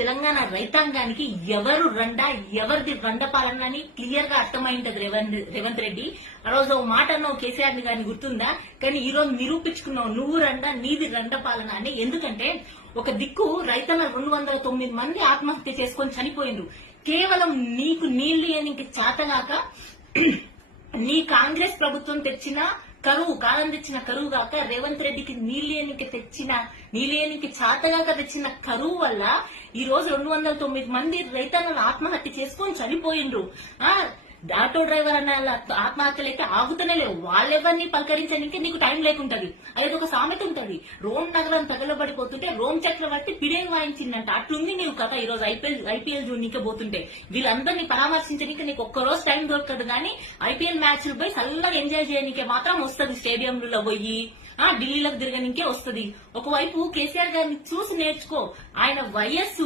తెలంగాణ రైతాంగానికి ఎవరు ఎవరిది పాలన అని క్లియర్ గా అర్థమైంటది రేవంత్ రెడ్డి. ఆ రోజు ఓ మాట అన్నావు కేసీఆర్ ని కానీ గుర్తుందా? కానీ ఈ రోజు నిరూపించుకున్నావు నువ్వు నీది పాలన అని. ఎందుకంటే ఒక దిక్కు రైతన్న 209 మంది ఆత్మహత్య చేసుకొని చనిపోయిండ్రు. కేవలం నీకు నీళ్లు ఇయ్యనికి చేతగాక నీ కాంగ్రెస్ ప్రభుత్వం తెచ్చిన కాలం తెచ్చిన కరువు కాక రేవంత్ రెడ్డికి నీళ్ళేనికి చాతగాక తెచ్చిన కరువు వల్ల ఈ రోజు 209 మంది రైతన్నలు ఆత్మహత్య చేసుకొని చనిపోయిండ్రు. ఆటో డ్రైవర్ అన్న ఆత్మహత్యలైతే ఆగుతూనే లేవు. వాళ్ళెవరిని పలకరించడానికి నీకు టైం లేకుంటది. అనేది ఒక సామెత ఉంటది, రోమ్ నగరం తగలబడిపోతుంటే రోమ్ చెట్ల బట్టి పిడేం వాయించిందంట. అట్లుంది నీవు కథ. ఈ రోజు ఐపీఎల్ చూడనీకే పోతుంటే వీళ్ళందరినీ పరామర్శించడానికి నీకు ఒక్కరోజు టైం దొరకదు. కానీ ఐపీఎల్ మ్యాచ్లు పోయి చల్లగా ఎంజాయ్ చేయడానికే మాత్రం వస్తుంది. స్టేడియంలలో పోయి ఢిల్లీలోకి తిరగనికే వస్తుంది. ఒకవైపు కేసీఆర్ గారిని చూసి నేర్చుకో. ఆయన వయస్సు